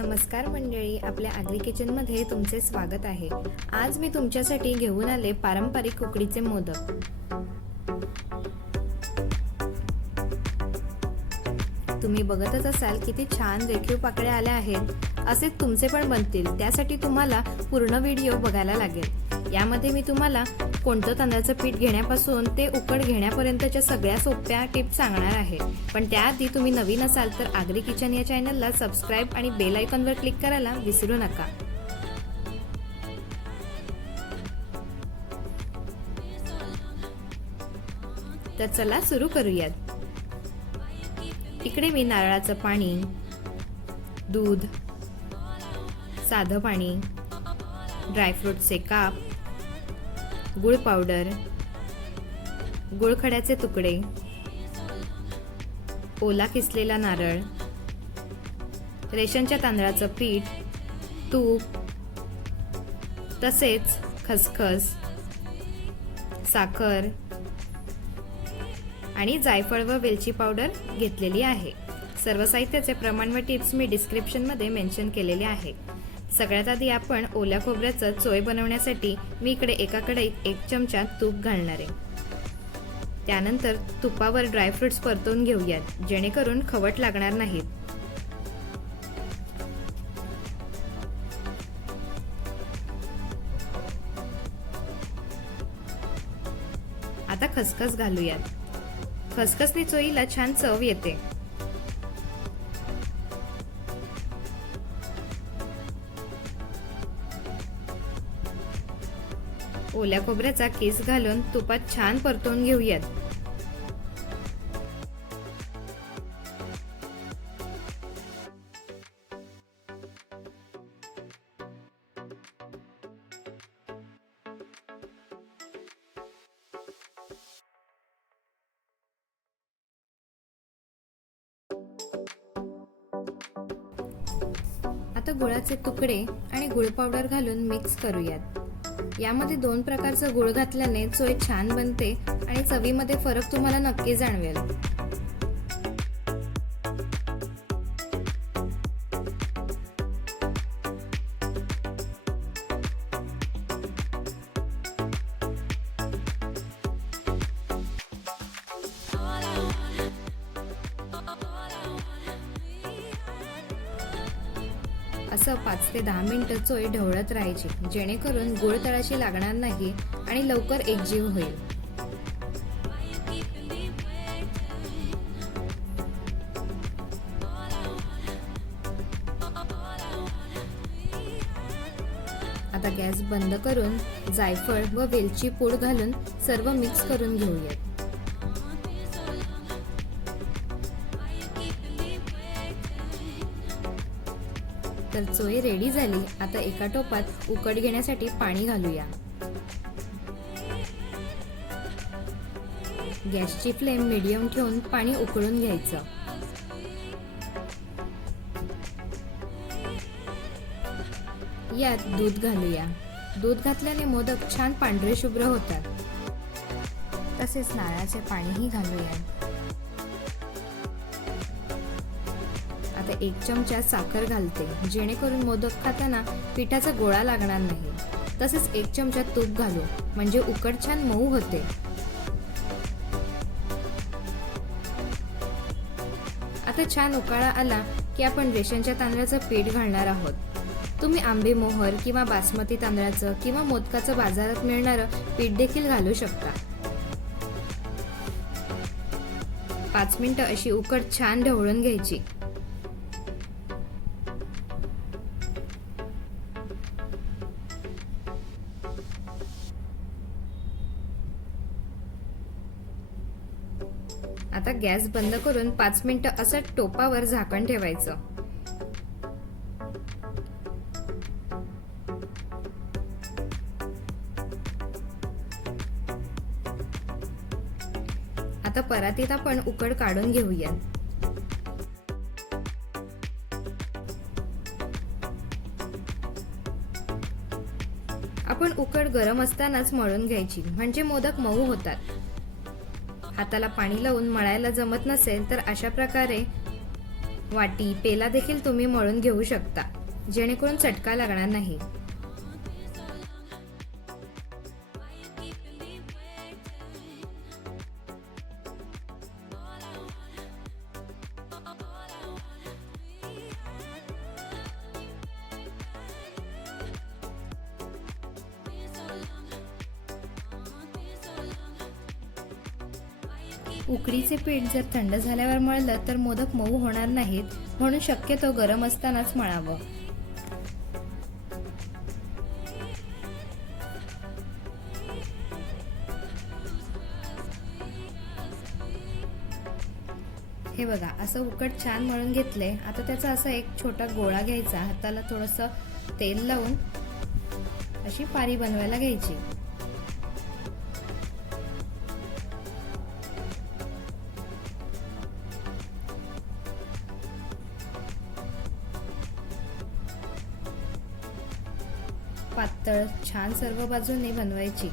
नमस्कार मंडळी, आपल्या आगरी किचनमध्ये तुमचे स्वागत आहे। आज मी तुमच्यासाठी घेऊन आले पारंपरिक उकडीचे मोदक। तुम्ही बघतच असाल किती छान रेखीव पाकळ्या आल्या आहेत। असेच तुमचे पण बनतील, त्यासाठी तुम्हाला पूर्ण व्हिडिओ बघायला लागेल। यामध्ये मी तुम्हाला कोणतं तांदळाचं पीठ घेण्यापासून ते उकड घेण्यापर्यंतच्या सगळ्या सोप्या टिप्स सांगणार आहे। पण त्याआधी तुम्ही नवीन असाल तर आगरी किचन या चॅनलला सबस्क्राइब आणि बेल आयकॉनवर क्लिक करायला विसरू नका। तर चला सुरू करूयात। इकडे मी नारळाचं पाणी, दूध, साधं पाणी, ड्रायफ्रूटचे काप, गुळ पावडर, गुळखड्याचे तुकडे, ओला किसलेला नारळ, रेशनच्या तांदळाचं पीठ, तूप, तसेच खसखस, साखर आणि जायफळ व वेलची पावडर घेतलेली आहे। सर्व साहित्याचे प्रमाण व टिप्स मी डिस्क्रिप्शन मध्ये मेन्शन केलेले आहे। सगळ्यात आधी आपण ओल्या खोबऱ्याचं चोय बनवण्यासाठी मी इकडे एका कढईत 1 चमचा तूप घालणार आहे। त्यानंतर तुपावर ड्रायफ्रुट्स परतवून घेऊयात, जेणेकरून खवट लागणार नाहीत। आता खसखस घालूयात। खसखसनी चोईला छान चव येते। ओल्या खोबऱ्याचा किस घालून तुपात छान परतवून घेऊयात। आता गुळाचे तुकडे आणि गुळ पावडर घालून मिक्स करूयात। यामध्ये 2 प्रकारचा गुळ घातल्याने चोय छान बनते आणि चवीमध्ये फरक तुम्हाला नक्की जाणवेल। असं 5 ते 10 मिनिटं चोय ढवळत राहायची, जेणेकरून गुळ तळाशी लागणार नाही आणि लवकर एकजीव होईल। आता गॅस बंद करून जायफळ व वेलची पूड घालून सर्व मिक्स करून घेऊयात। तर चोय रेडी झाली। आता एका टोपात उकड घेण्यासाठी पाणी घालूया। गॅसची फ्लेम मीडियम ठेवून पाणी उकळून घ्यायचं। यात दूध घालूया। दूध घातल्याने मोदक छान पांढरे शुभ्र होतात। तसेच नारळाचे पाणीही घालूया। आता 1 चमचा साखर घालते, जेणेकरून मोदक खाताना पिठाचा गोळा लागणार नाही। तसेच 1 चमचा तूप घालू, म्हणजे उकड छान मऊ होते। आता छान उकाळा आला की आपण रेशनच्या तांदळाचं पीठ घालणार आहोत। तुम्ही आंबे मोहर किंवा बासमती तांदळाचं किंवा मोदकाचं बाजारात मिळणारं पीठ देखील घालू शकता। 5 मिनिटं अशी उकड छान ढवळून घ्यायची। आता गॅस बंद करून 5 मिनिटं असं टोपावर झाकण ठेवायचं। आता परातीत आपण उकड काढून घेऊया। आपण उकड गरम असतानाच मळून घ्यायची, म्हणजे मोदक मऊ होतात। हाताला पाणी लावून मळायला जमत नसेल तर अशा प्रकारे वाटी, पेला देखील तुम्ही मळून घेऊ शकता, जेणेकरून चटका लागणार नाही. उकडीचे पीठ जर थंड झाल्यावर मळलं तर मोदक मऊ होणार नाहीत, म्हणून शक्यतो गरम असतानाच मळावं. हे बघा, असं उकड छान मळून घेतलंय. आता त्याचा असा एक छोटा गोळा घ्यायचा, हाताला थोडंसं तेल लावून अशी पारी बनवायला घ्यायची. पातळ छान सर्व बाजूने बनवायची.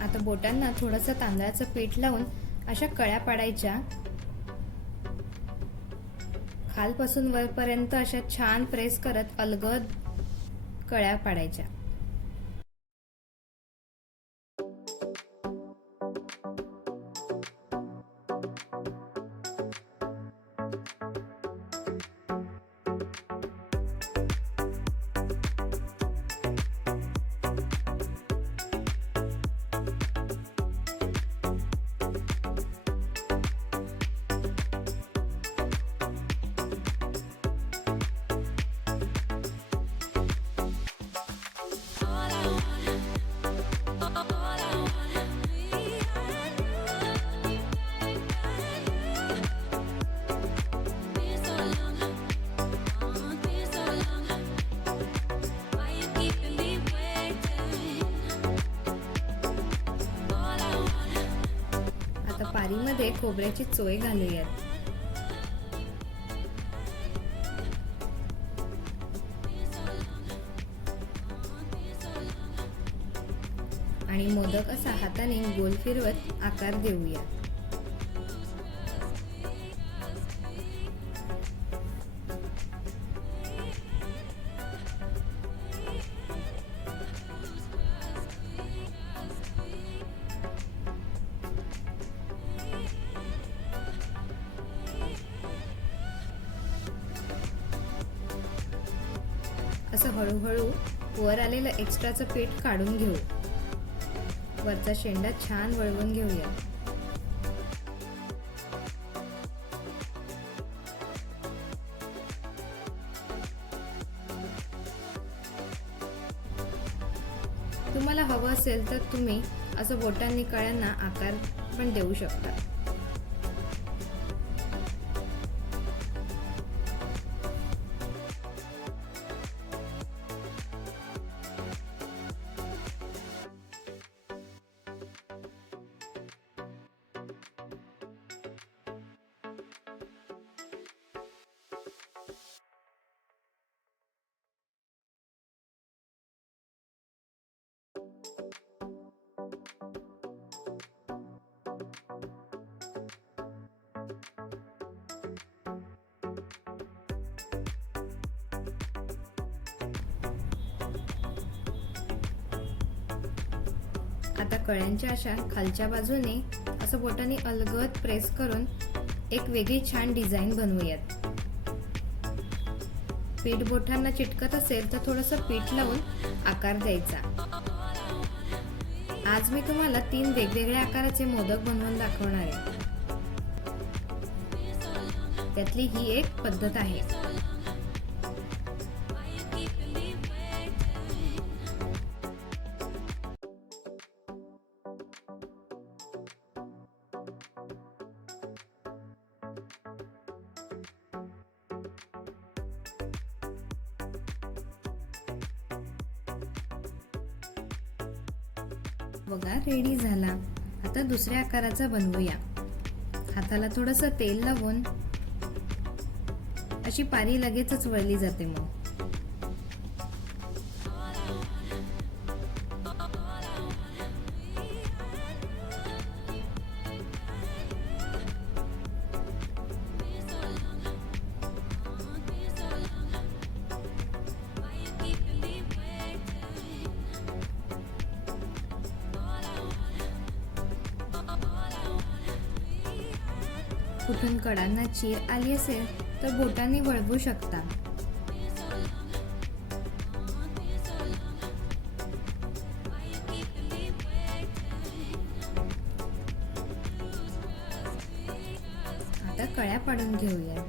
आता बोटांना थोडंसं तांदळाचं पीठ लावून अशा कळ्या पाडायच्या. खालपासून वरपर्यंत अशा छान प्रेस करत अलगद कळ्या पाडायच्या. पारीमध्ये खोबऱ्याची चोय घालूयात. आणि मोदक असा हाताने गोल फिरवत आकार देऊया. असं हळूहळू वर आलेलं एक्स्ट्राचं पीठ काढून घेऊ. वरचा शेंडा छान वळवून घेऊया. तुम्हाला हवं असेल तर तुम्ही असं बोटांनी कळ्यांना आकार पण देऊ शकता. आता कळ्यांच्या अशा खालच्या बाजूने असं बोटाने अलगद प्रेस करून एक वेगळी छान डिझाईन बनवूयात. पीठ बोटांना चिटकत असेल तर थोडंसं पीठ लावून आकार द्यायचा. आज मी तुम्हाला 3 वेगवेगळ्या आकाराचे मोदक बनवून दाखवणार आहे. त्यातली ही एक पद्धत आहे. बघा, रेडी झाला. आता दुसऱ्या आकाराचा बनवूया. हाताला थोडंसं तेल लावून अशी पारी लगेचच वळली जाते. मग कुठून कडांना चीर आली असेल तर बोटांनी वळवू शकता. आता कळ्या पाडून घेऊया.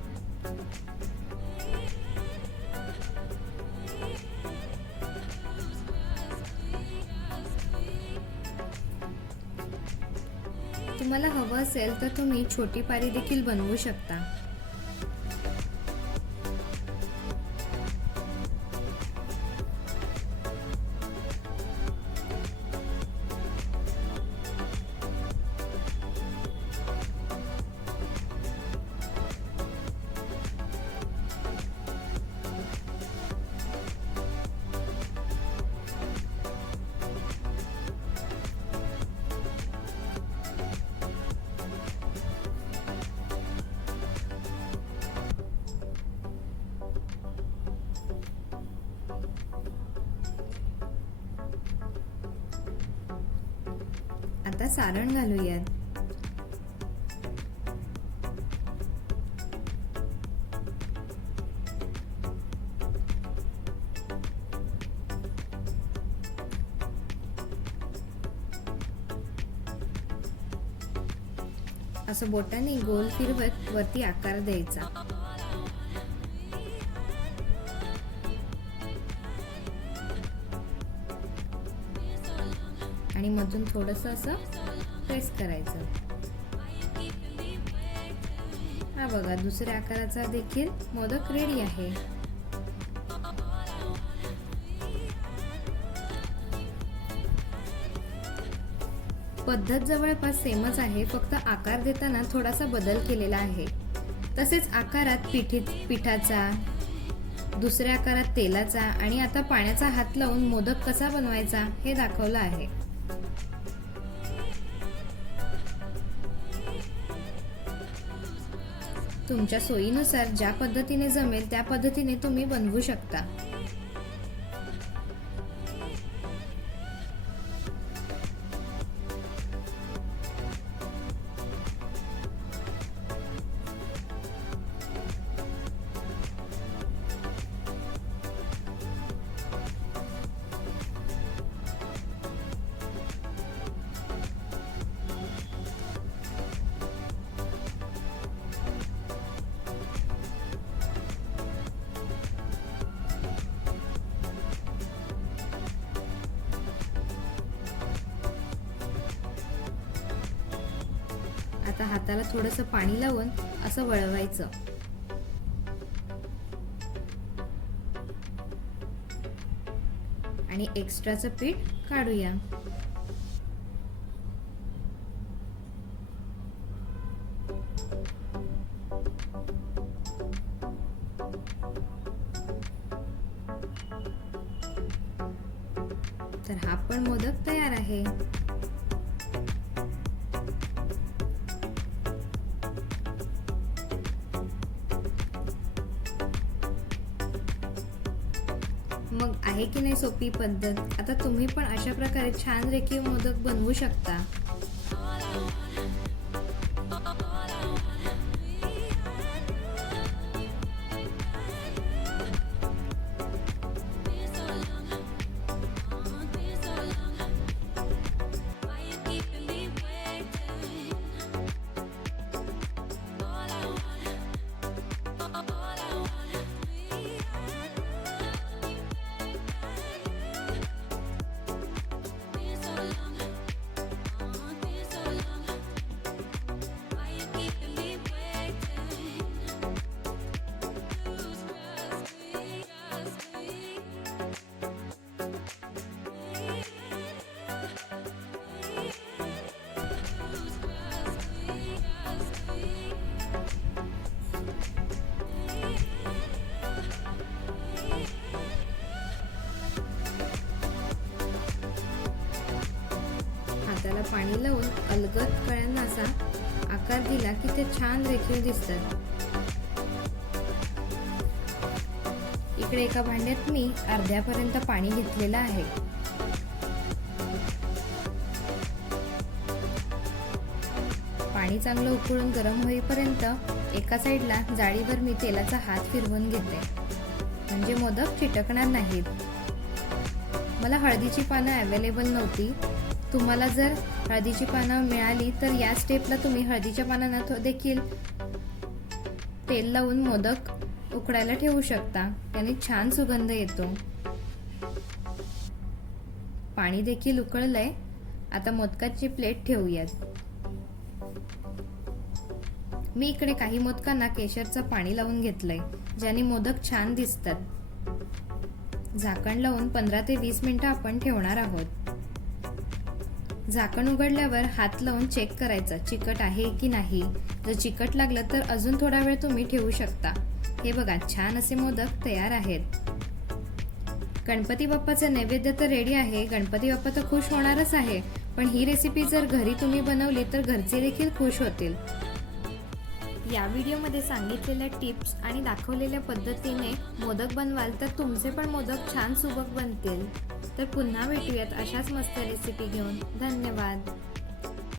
तुम्हाला हवं असेल तर तुम्ही छोटी पारी देखील बनवू शकता. आता सारण घालूयात. असं बोटाने गोल फिरवत वरती आकार द्यायचा. आणि मधून थोडंसं असं प्रेस करायचं. हा बघा, दुसऱ्या आकाराचा देखील मोदक रेडी आहे. पद्धत जवळपास सेमच आहे, फक्त आकार देताना थोडासा बदल केलेला आहे. तसेच आकारात पिठाचा, दुसऱ्या आकारात तेलाचा आणि आता पाण्याचा हात लावून मोदक कसा बनवायचा हे दाखवलं आहे. तुमच्या सोयीनुसार ज्या पद्धतीने जमेल त्या पद्धतीने तुम्ही बनवू शकता. आता हाताला थोडंसं पाणी लावून असं वळवायचं. आणि एक्स्ट्राचं पीठ काढूया. तर हा पण मोदक तयार आहे. मग आहे की नाही सोपी पद्धत? आता तुम्ही पण अशा प्रकारे छान रेखीव मोदक बनवू शकता. त्याला पाणी लावून अलगद कळ्यांना असा आकार दिला की ते छान रेखीव दिसतात. इकडे एका भांड्यात मी अर्ध्यापर्यंत पाणी घेतलेलं आहे. पाणी चांगलं उकळून गरम होईपर्यंत एका साईडला जाळीवर मी तेलाचा हात फिरवून घेते, म्हणजे मोदक चिटकणार नाहीत. मला हळदीची पानं अवेलेबल नव्हती. तुम्हाला जर हळदीची पानं मिळाली तर या स्टेपला तुम्ही हळदीच्या पानांना देखील तेल लावून मोदक उकडायला ठेवू शकता. त्याने छान सुगंध येतो. पाणी देखील उकळलंय. आता मोदकाची प्लेट ठेवूयात. मी इकडे काही मोदकांना केशरचं पाणी लावून घेतलंय, ज्याने मोदक छान दिसतात. झाकण लावून 15 ते 20 मिनिटं आपण ठेवणार आहोत. झाकण उघडल्यावर हात लावून चेक करायचं चिकट आहे की नाही. जर चिकट लागलं तर अजून थोडा वेळ तुम्ही ठेवू शकता. हे बघा, छान असे मोदक तयार आहेत. गणपती बाप्पाचं नैवेद्य तर रेडी आहे. गणपती बाप्पा तर खुश होणारच आहे, पण ही रेसिपी जर घरी तुम्ही बनवली तर घरचे देखील खुश होतील. या व्हिडिओमध्ये सांगितलेल्या टिप्स आणि दाखवलेल्या पद्धतीने मोदक बनवाल तर तुमचे पण मोदक छान सुबक बनतील. तर पुन्हा भेटूयात अशाच मस्त रेसिपी घेऊन. धन्यवाद.